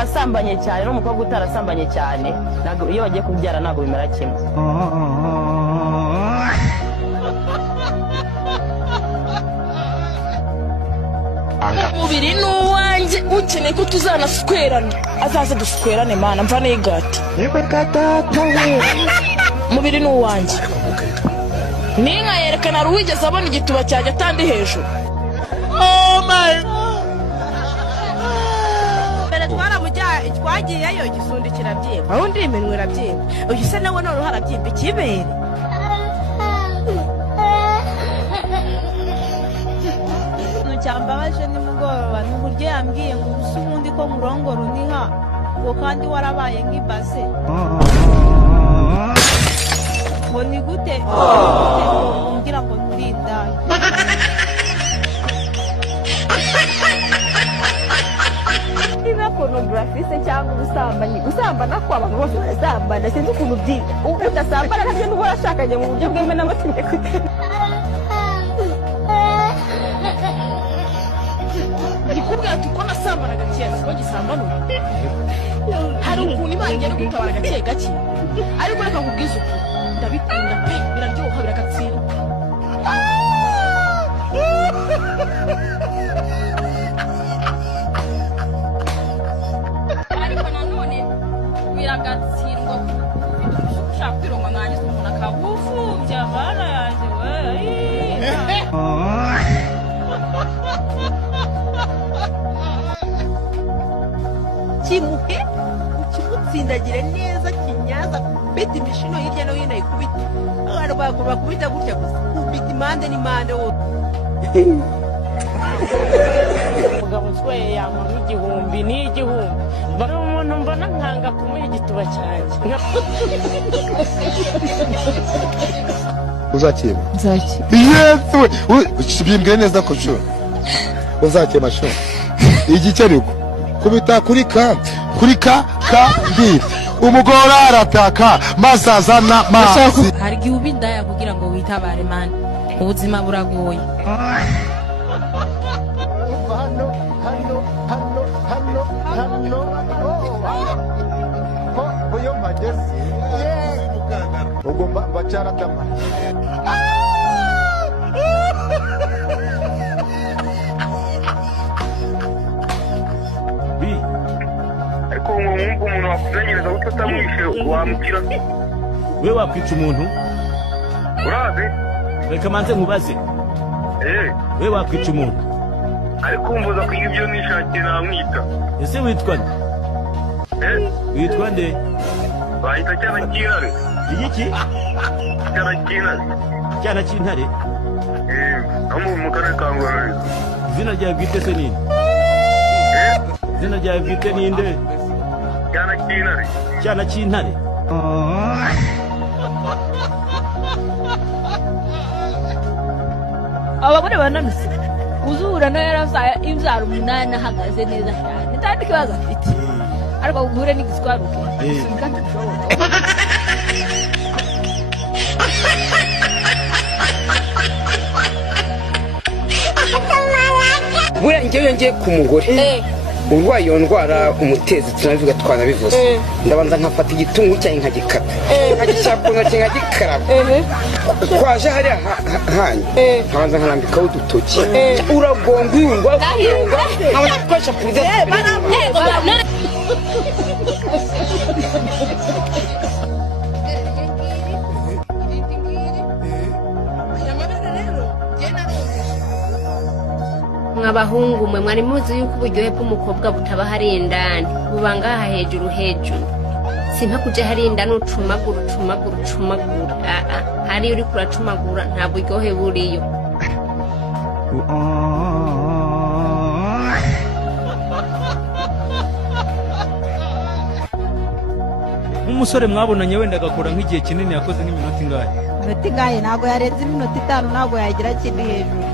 asambanye cyane n'umukobwa utarasambanye cyane iyo bagiye kubyara ntabwo bimera kimwe. Mubiri n'uwanjye ukeneye ko tuzanaswerana azaze duswerane mana mva n'igati. Mubiri n'uwanjye ninka yerekana ruwigeze abona igituba cyanjye atandi hejuru. Oh my twagiyeyo igisundi kirabyimba aho ndi iminwe irabyimba uyu se nawe none harabyimba ikibere. Cyambabaje nimugoroba n'uburyo yambwiye ngo ubusa ubundi ko murongora uniha ngo kandi warabaye nk'ibase ngo ni gute ngira ngo nturindaye. Niba porunogarafi se cyangwa ubusambanyi gusambana ko abantu bose barasambana sinzi ukuntu byiza udasambana nabyo n'ubu warashakanye mu buryo bwemewe n'amategeko. Ndikubwira tuko nasambana gake ko gisambana hari ukuntu Imana igenda gutabara gake gake ariko reka nkubwize uko ndabikunda pe biraryoha biragatsira. Ariko nanone biragatsirwa ushaka kwironga nanjye umuntu akagufubya bana yanjye we. Kimuhe ukimutsindagire neza kinyaza kubita imishino hirya no hino ikubita abantu bakubita gutya gusa kubita impande n'impande wose. Umugabo usweye yampa nk'igihumbi n'igihumbi bari umuntu mbona nkanga kumuha igituba cyanjye. uzakima Yesu bimbwire neza ko cyo uzakema cyo igice ariko kubita kuri ka mbiri umugore arataka masazana mazi. Hari gihe ubindaya kugira ngo witabare mani ubuzima buragoye. Uyo magezi ugomba bacara dama. Ariko umuntu wakuzanyiriza gutyo utamwishe wamukira. We wakwica umuntu Urazi? reka manze nkubaze we wakwica umuntu ariko umvuza kwiga ibyo nishakiye namwita. ese witwa nde? Witwa nde? Bahita cyana cy'intare. Igiki? Cyana cy'intare. Cyana cy'intare? Mu karere ka Ngororero. Izina ryawe bwite se ninde? Izina ryawe bwite ninde? Cyana cy'intare. Cyana cy'intare? Abagore bananutse uzura no yarasaya imbyaro 8 ahagaze neza cyane ndandi kibazo afite ariko uhure n'igiswaruke kandi buya ngewe ngiye ku mugore urwaye iyo ndwara umutezi tunabivuga twanabivuze ndabanza nkafata igitungu cyayi nkagikata nkagishyira ku ntoki nkagikaraba kwaje hariya hanyu nkabanza nkarambikaho udutoki uragonga uyumva nkabona gukoresha purudesi. Mwabahungu mwe mwari muzi yuko uburyohe bw'umukobwa butaba hari indani buba ngaha hejuru simpa kuja hari indani ucumagura hari uri kuracumagura nta buryohe buriyo. Nk'umusore mwabonanye wenda agakora nk'igihe kinini yakoze nk'iminota ingahe? Minota ingahe ntabwo yarenze iminota 5 ntabwo yagira kindi hejuru.